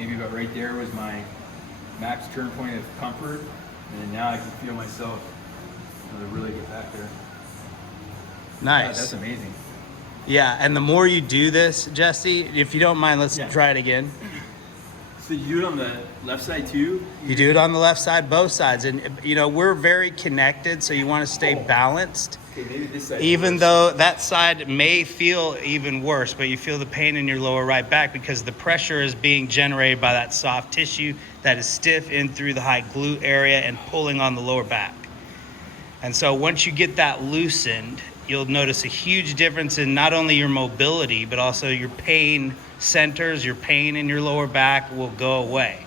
maybe about right there was my max turn point of comfort, and then now I can feel myself really get back there. Nice. God, that's amazing. Yeah, and the more you do this, Jesse, if you don't mind, let's try it again. So you do it on the left side too? You do it on the left side, both sides. And, you know, we're very connected, so you want to stay balanced. Okay, maybe this side. Even though that side may feel even worse, but you feel the pain in your lower right back because the pressure is being generated by that soft tissue that is stiff in through the high glute area and pulling on the lower back. And so once you get that loosened, you'll notice a huge difference in not only your mobility, but also your pain centers, your pain in your lower back will go away.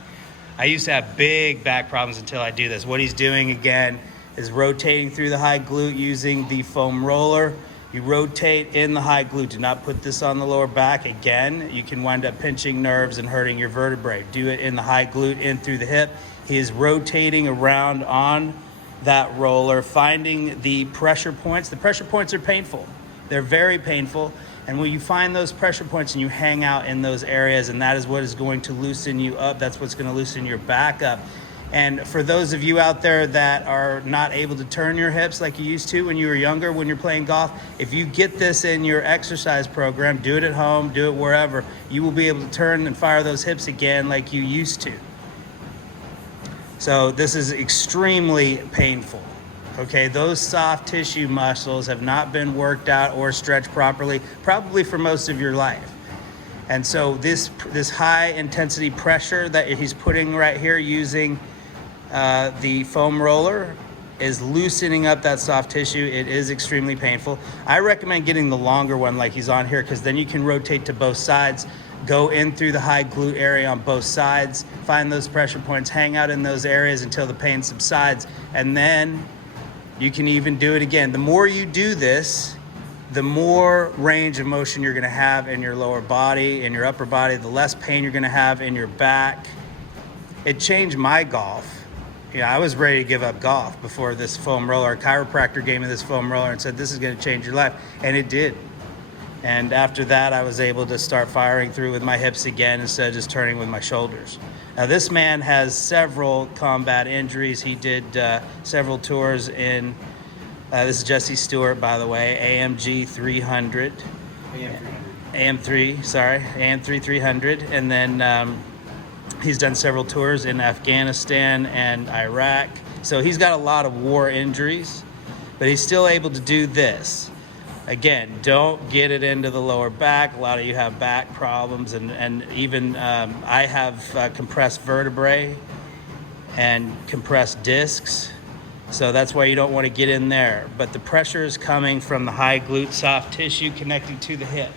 I used to have big back problems until I do this. What he's doing again is rotating through the high glute using the foam roller. You rotate in the high glute. Do not put this on the lower back. Again, you can wind up pinching nerves and hurting your vertebrae. Do it in the high glute, in through the hip. He is rotating around on that roller, finding the pressure points. The pressure points are painful. They're very painful. And when you find those pressure points and you hang out in those areas, and that is what is going to loosen you up. That's what's going to loosen your back up. And for those of you out there that are not able to turn your hips like you used to when you were younger, when you're playing golf, if you get this in your exercise program, do it at home, do it wherever, you will be able to turn and fire those hips again like you used to. So this is extremely painful. Okay, those soft tissue muscles have not been worked out or stretched properly, probably for most of your life. And so this high intensity pressure that he's putting right here using the foam roller is loosening up that soft tissue. It is extremely painful. I recommend getting the longer one like he's on here, because then you can rotate to both sides, go in through the high glute area on both sides, find those pressure points, hang out in those areas until the pain subsides, and then you can even do it again. The more you do this, the more range of motion you're gonna have in your lower body, in your upper body, the less pain you're gonna have in your back. It changed my golf. Yeah, I was ready to give up golf before this foam roller. A chiropractor gave me this foam roller and said, this is gonna change your life, and it did. And after that, I was able to start firing through with my hips again instead of just turning with my shoulders. Now, this man has several combat injuries. He did several tours in, this is Jesse Stewart, by the way, AMG 300. AM3, sorry, AM3 300. And then he's done several tours in Afghanistan and Iraq. So he's got a lot of war injuries, but he's still able to do this. Again, don't get it into the lower back. A lot of you have back problems, and even I have compressed vertebrae and compressed discs. So that's why you don't want to get in there. But the pressure is coming from the high glute soft tissue connecting to the hip.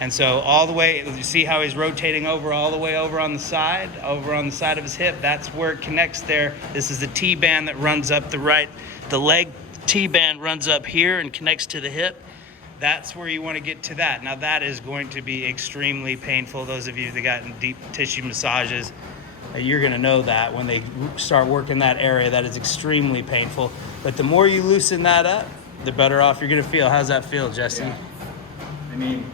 And so all the way, you see how he's rotating over all the way over on the side of his hip? That's where it connects there. This is the T-band that runs up the right, the leg T-band runs up here and connects to the hip. That's where you want to get to that. Now that is going to be extremely painful. Those of you that got deep tissue massages, you're going to know that when they start working that area, that is extremely painful. But the more you loosen that up, the better off you're going to feel. How's that feel, Jesse? Yeah. I mean,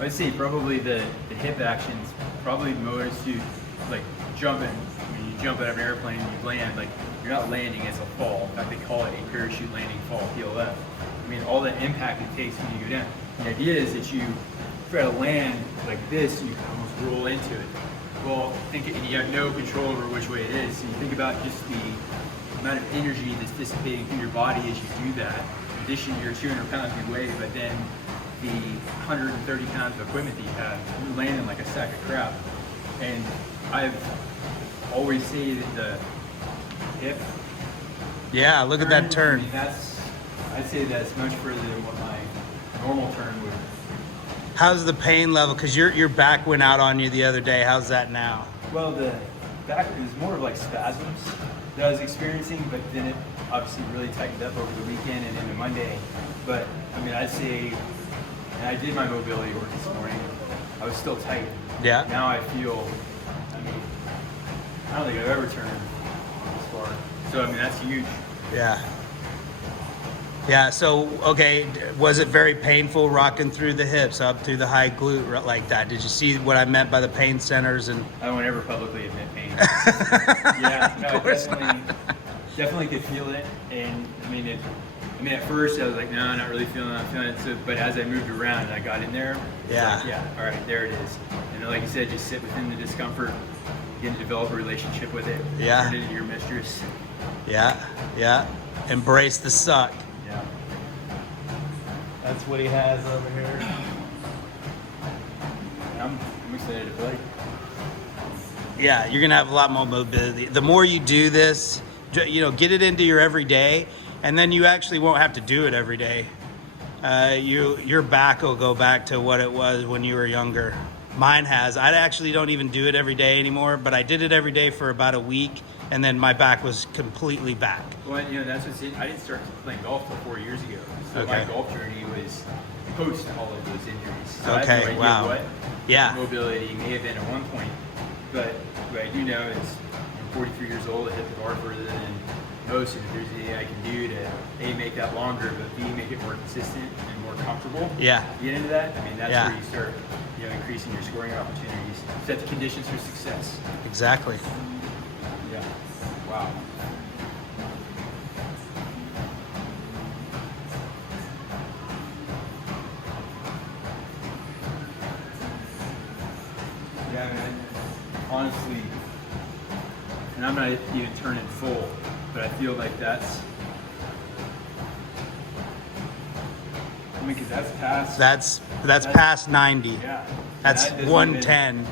I'd say probably the hip actions probably most to like jumping. When you jump out of an airplane and you land, like you're not landing as a fall. In fact, they call it a parachute landing fall, PLF. I mean, all the impact it takes when you go down. The idea is that you try to land like this, you can almost roll into it. Well, you have no control over which way it is. So you think about just the amount of energy that's dissipating through your body as you do that. In addition to your 200 pounds you weigh, but then the 130 pounds of equipment that you have, you're landing like a sack of crap. And I've always said that the hip. Yeah, look at that turn. I mean, I'd say that's much further than what my normal turn would. How's the pain level? Because your back went out on you the other day. How's that now? Well, the back was more of like spasms that I was experiencing, but then it obviously really tightened up over the weekend and into Monday. But I mean, I'd say, and I did my mobility work this morning, I was still tight. Yeah. Now I feel, I mean, I don't think I've ever turned this far. So I mean, that's huge. Yeah. Yeah, so, okay, was it very painful rocking through the hips, up through the high glute like that? Did you see what I meant by the pain centers? And I won't ever publicly admit pain. Yeah, no, Of course definitely could feel it. And at first I was like, no, not really feeling it, I'm feeling it. So, but as I moved around and I got in there, Yeah. like, yeah, all right, there it is. And then, like you said, just sit within the discomfort, begin to develop a relationship with it. Yeah. Turn it into your mistress. Yeah. Embrace the suck. Yeah. That's what he has over here. I'm excited to play. Yeah, you're gonna have a lot more mobility. The more you do this, get it into your everyday, and then you actually won't have to do it every day. Your back will go back to what it was when you were younger. Mine has. I actually don't even do it every day anymore, but I did it every day for about a week, and then my back was completely back. Well, that's what's it. I didn't start playing golf till 4 years ago. So Okay. my golf journey was post all of those injuries. So Okay, I have no idea wow. what Yeah. mobility may have been at one point. But what I do know is I'm 43 years old. I hit the bar further than most. And if there's anything I can do to A, make that longer, but B, make it more consistent and more comfortable. Yeah. Get into that. That's Yeah. where you start, increasing your scoring opportunities. Set the conditions for success. Exactly. Yeah. Wow. Yeah, man. Honestly, and I'm not even turning full, but I feel like that's. Because that's past. That's past 90. Yeah. That's That doesn't 110. even-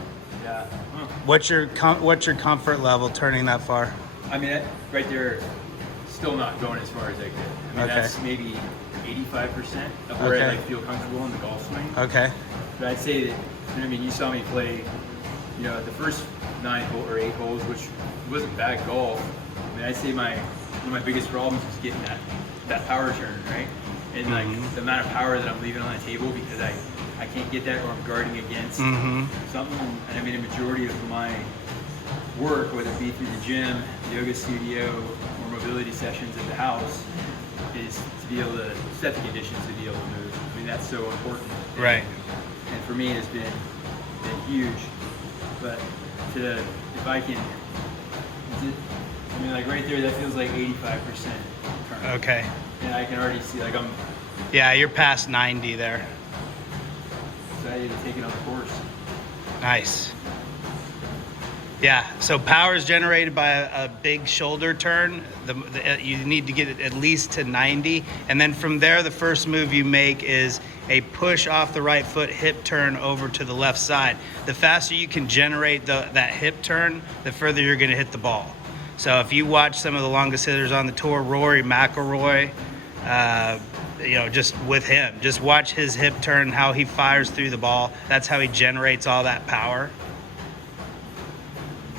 Yeah. Huh. What's your comfort level turning that far? That right there, still not going as far as I could. Okay. That's maybe 85% of where Okay. I feel comfortable in the golf swing. Okay. But I'd say that, you saw me play, the first 8 holes, which wasn't bad golf. I'd say one of my biggest problems is getting that power turn, right? And like the amount of power that I'm leaving on the table because I can't get that, or I'm guarding against something. And a majority of my work, whether it be through the gym, yoga studio, or mobility sessions at the house, is to be able to set the conditions to be able to move. That's so important. Right. And for me, it's been huge. But if I can, like right there, that feels like 85% turn. Okay. And I can already see, I'm Yeah, you're past 90 there. excited to take it on the course. Nice. Yeah, so power is generated by a big shoulder turn. You need to get it at least to 90. And then from there, the first move you make is a push off the right foot, hip turn over to the left side. The faster you can generate that hip turn, the further you're going to hit the ball. So if you watch some of the longest hitters on the tour, Rory McIlroy, just with him, just watch his hip turn, how he fires through the ball. That's how he generates all that power.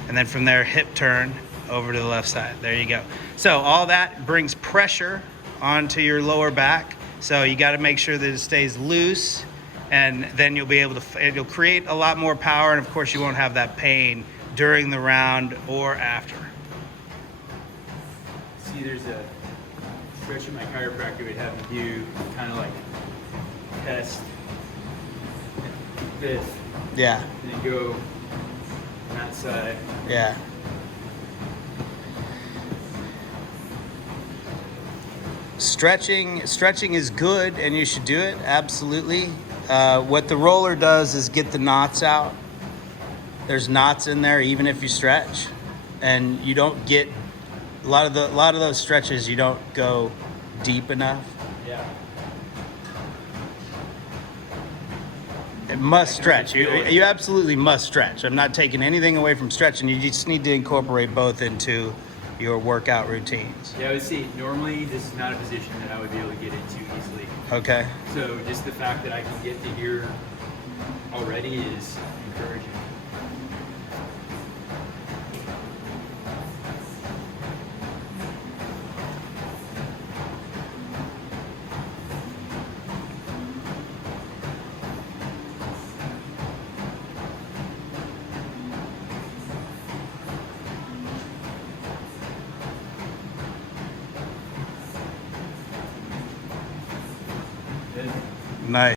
And then from there, hip turn over to the left side. There you go. So all that brings pressure onto your lower back. So you got to make sure that it stays loose, and then you'll be able to, it'll create a lot more power. And of course you won't have that pain during the round or after. See, there's a stretch my chiropractor would have me do, kind of like test this, Yeah. and then go on that side. Yeah. Stretching is good, and you should do it, absolutely. What the roller does is get the knots out. There's knots in there even if you stretch, and you don't get a lot of those stretches, you don't go deep enough. Yeah. It must stretch. You absolutely must stretch. I'm not taking anything away from stretching. You just need to incorporate both into your workout routines. Yeah, I would say normally this is not a position that I would be able to get into easily. Okay. So just the fact that I can get to here already is encouraging.